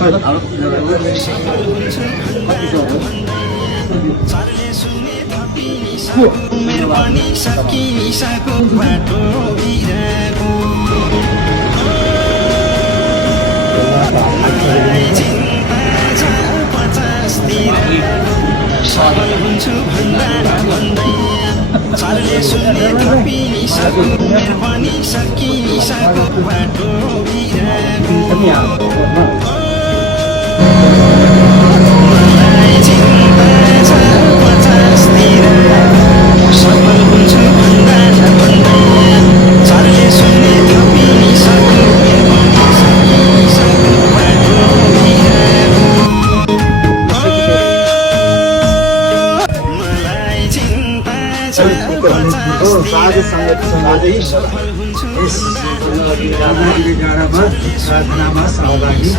सफल हुन्छु भन्दा भन्दै चालले सुन्ने थपिसक्यो उमेर पनि सकिसक्यो बाटो बिराको मलाई चिन्ता छ 50 तिर सफल हुन्छु भन्दा भन्दै चालले सुन्ने थपिसक्यो उमेर पनि सकिसक्यो बाटो बिराको साझ सङ्गठन सहभागी